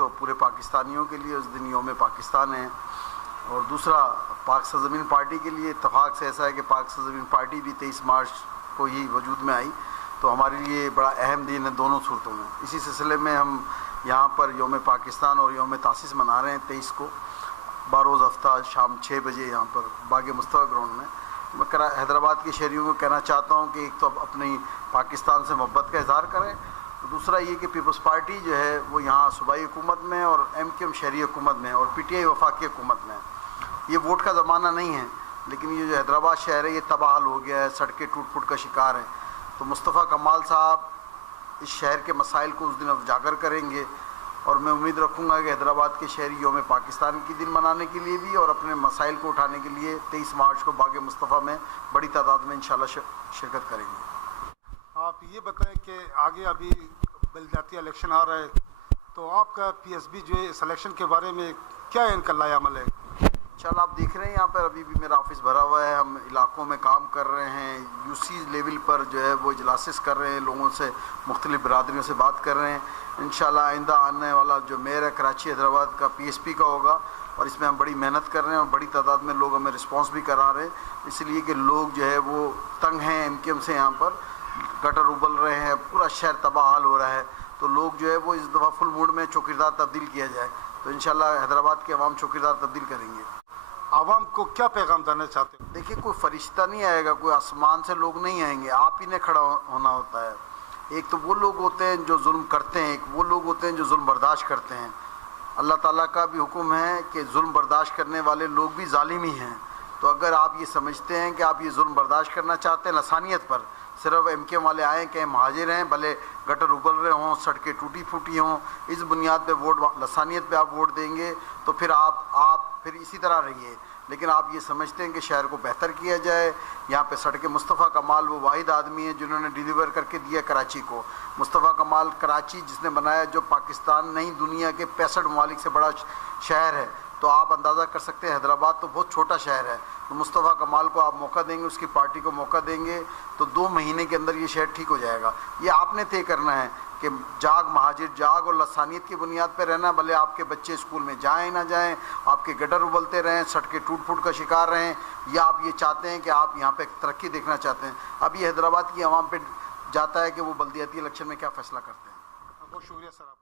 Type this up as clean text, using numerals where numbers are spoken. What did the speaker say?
تو پورے پاکستانیوں کے لیے اس دن یوم پاکستان ہے، اور دوسرا پاک سرزمین پارٹی کے لیے اتفاق سے ایسا ہے کہ پاک سرزمین پارٹی بھی 23 مارچ کو ہی وجود میں آئی، تو ہمارے لیے بڑا اہم دن ہے دونوں صورتوں میں۔ اسی سلسلے میں ہم یہاں پر یوم پاکستان اور یوم تاسیس منا رہے ہیں 23 کو باروز ہفتہ شام 6 بجے یہاں پر باغ مصطفیٰ گراؤنڈ میں۔ میں حیدرآباد کے شہریوں کو کہنا چاہتا ہوں کہ ایک تو اپنی پاکستان سے محبت کا اظہار کریں، دوسرا یہ کہ پیپلز پارٹی جو ہے وہ یہاں صوبائی حکومت میں اور MQM شہری حکومت میں اور PTI وفاقی حکومت میں ہے۔ یہ ووٹ کا زمانہ نہیں ہے، لیکن یہ جو حیدرآباد شہر ہے یہ تباہ حال ہو گیا ہے، سڑکیں ٹوٹ پھوٹ کا شکار ہیں، تو مصطفیٰ کمال صاحب اس شہر کے مسائل کو اس دن اجاگر کریں گے، اور میں امید رکھوں گا کہ حیدرآباد کے شہری یوم پاکستان کی دن منانے کے لیے بھی اور اپنے مسائل کو اٹھانے کے لیے 23 مارچ کو باغ مصطفیٰ میں بڑی تعداد میں انشاءاللہ شرکت کریں گے۔ آپ یہ بتائیں کہ آگے ابھی بلدیاتی الیکشن آ رہا ہے، تو آپ کا PSB جو ہے اس الیکشن کے بارے میں کیا ان کا لائے عمل ہے؟ انشاءاللہ آپ دیکھ رہے ہیں یہاں پر ابھی بھی میرا آفس بھرا ہوا ہے، ہم علاقوں میں کام کر رہے ہیں، UC لیول پر جو ہے وہ اجلاسز کر رہے ہیں، لوگوں سے مختلف برادریوں سے بات کر رہے ہیں۔ انشاءاللہ آئندہ آنے والا جو میئر ہے کراچی حیدرآباد کا PSP کا ہوگا، اور اس میں ہم بڑی محنت کر رہے ہیں اور بڑی تعداد میں لوگ ہمیں رسپانس بھی کرا رہے ہیں، اس لیے کہ لوگ جو ہے وہ تنگ ہیں MQM سے، یہاں پر گٹر ابل رہے ہیں، پورا شہر تباہ حال ہو رہا ہے، تو لوگ جو ہے وہ اس دفعہ فل موڈ میں چوکیدار تبدیل کیا جائے، تو انشاءاللہ حیدرآباد کے عوام چوکیدار تبدیل کریں گے۔ عوام کو کیا پیغام دینا چاہتے ہیں؟ دیکھیے کوئی فرشتہ نہیں آئے گا، کوئی آسمان سے لوگ نہیں آئیں گے، آپ ہی نے کھڑا ہونا ہوتا ہے۔ ایک تو وہ لوگ ہوتے ہیں جو ظلم کرتے ہیں، ایک وہ لوگ ہوتے ہیں جو ظلم برداشت کرتے ہیں۔ اللہ تعالیٰ کا بھی حکم ہے کہ ظلم برداشت کرنے والے لوگ بھی ظالم ہی ہیں، تو اگر آپ یہ سمجھتے ہیں کہ آپ یہ ظلم برداشت کرنا چاہتے ہیں لسانیت پر، صرف MQM والے آئیں کہ مہاجر ہیں، بھلے گٹر ابل رہے ہوں، سڑکیں ٹوٹی پھوٹی ہوں، اس بنیاد پہ ووٹ لسانیت پہ آپ ووٹ دیں گے تو پھر آپ پھر اسی طرح رہیے۔ لیکن آپ یہ سمجھتے ہیں کہ شہر کو بہتر کیا جائے، یہاں پہ سڑک مصطفیٰ کمال وہ واحد آدمی ہیں جنہوں نے ڈیلیور کر کے دیا کراچی کو۔ مصطفیٰ کمال کراچی جس نے بنایا، جو پاکستان نہیں دنیا کے 65 ممالک سے بڑا شہر ہے، تو آپ اندازہ کر سکتے ہیں حیدرآباد تو بہت چھوٹا شہر ہے، تو مصطفیٰ کمال کو آپ موقع دیں گے، اس کی پارٹی کو موقع دیں گے تو 2 مہینے کے اندر یہ شہر ٹھیک ہو جائے گا۔ یہ آپ نے طے کرنا ہے کہ جاگ مہاجر جاگ اور لسانیت کی بنیاد پہ رہنا، بھلے آپ کے بچے اسکول میں جائیں نہ جائیں، آپ کے گٹر ابلتے رہیں، سڑکیں ٹوٹ پھوٹ کا شکار رہیں، یا آپ یہ چاہتے ہیں کہ آپ یہاں پہ ترقی دیکھنا چاہتے ہیں۔ اب یہ حیدرآباد کی عوام پہ جاتا ہے کہ وہ بلدیاتی الیکشن میں کیا فیصلہ کرتے ہیں۔ بہت شکریہ سر آپ